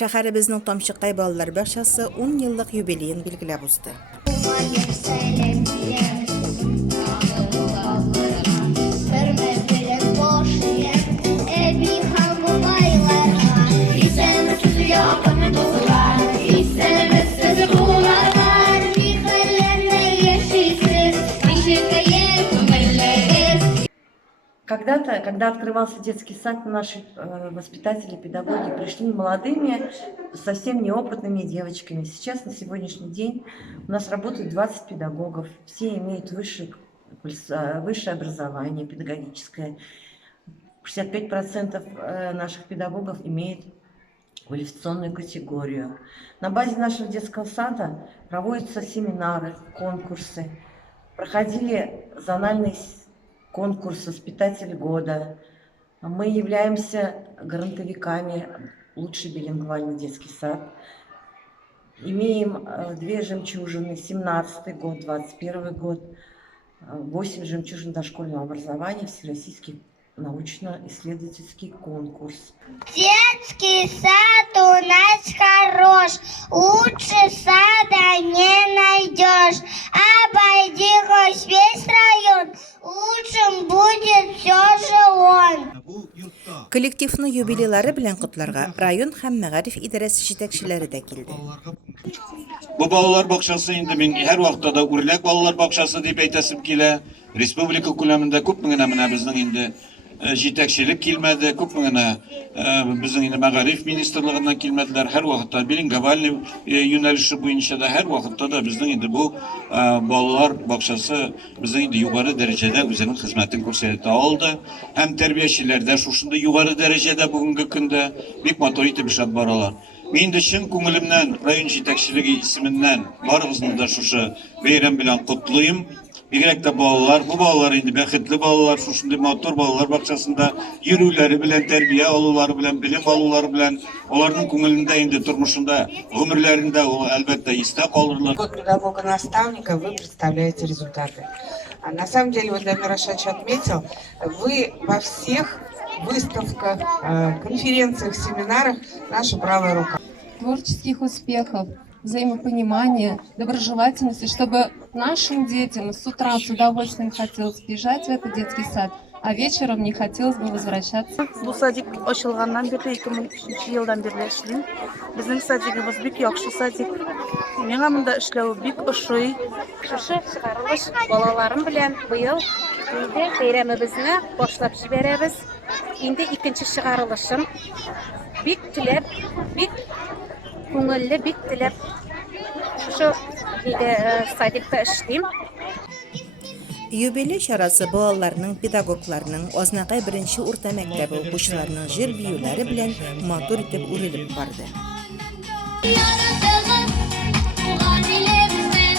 Шәһәребезнең Тамчыкай балалар бакчасы 10 еллык юбилеен билгеләп узды. Когда-то, когда открывался детский сад, наши воспитатели, педагоги пришли молодыми, совсем неопытными девочками. Сейчас, на сегодняшний день, у нас работает 20 педагогов. Все имеют высшее образование педагогическое. 65% наших педагогов имеют квалификационную категорию. На базе нашего детского сада проводятся семинары, конкурсы. Проходили зональные конкурс «Воспитатель года». Мы являемся грантовиками «Лучший билингвальный детский сад». Имеем 2 жемчужины, 17-й год, 21 год, 8 жемчужин дошкольного образования, всероссийский научно-исследовательский конкурс. Детский сад у нас хорош, лучше сада не найдешь. Обойди хоть весь район, лучшим будет все же он. Коллективның юбилейлары белән котларга район һәм мәгариф идарәсе җитәкчеләре дә килде. Бу балалар бакчасы инде мин һәр вакытта да үрлек балалар бакчасы дип әйтәсем килә. Республика күләмендә күпме генә менә безнең инде җитәкчелек килмәде, күпме генә безнең инде мәгариф министрлыгыннан килмәделәр. Һәр вакытта билингвальный юнәлеше буенча да һәр вакытта да безнең инде бу балалар бакчасы безнең инде югары дәрәҗәдә үзенең хезмәтен күрсәтә алды. Һәм тәрбиячеләр дә шушында югары дәрәҗәдә бүгенге көндә бик матур итеп эшләп баралар. Мин дә чын күңелемнән район җитәкчелеге исеменнән барыгызны да шушы бәйрәм белән котлыйм. Бигрәк тә балалар, бу балалар инде бәхетле балалар, шушындый матур балалар бакчасында йөрүләре белән, тәрбия алулары белән, билим алулары белән, аларның күңелендә инде тормышында, гомерләрендә ул әлбәттә истә калырлар. Год педагога-наставника вы представляете результаты. На самом деле, вот Дамир Ашач отметил, вы во всех выставках, конференциях, семинарах наша правая рука. Творческих успехов, взаимопонимания, доброжелательности, чтобы нашим детям с утра с удовольствием хотелось бежать в этот детский сад, а вечером не хотелось бы возвращаться. Бу садик ачылганнан бирле 2003 елдан бирле эшлим. Безнең садигыбыз бик яхшы садик. Миңа монда эшләү бик ошый. Шушы чыгарылыш балаларым белән быел инде бәйрәмебезне башлап җибәрәбез. Инде икенче чыгарылышым. Бик теләп, бик күңелле, бик теләп шушы садикта эшлим. Юбилей чарасы балаларның, педагогларның, Азнакай 1-нче урта мәктәбе укучыларының җыр биюләре белән матур итеп үрелеп барды. Яратыгыз, туган илебездән,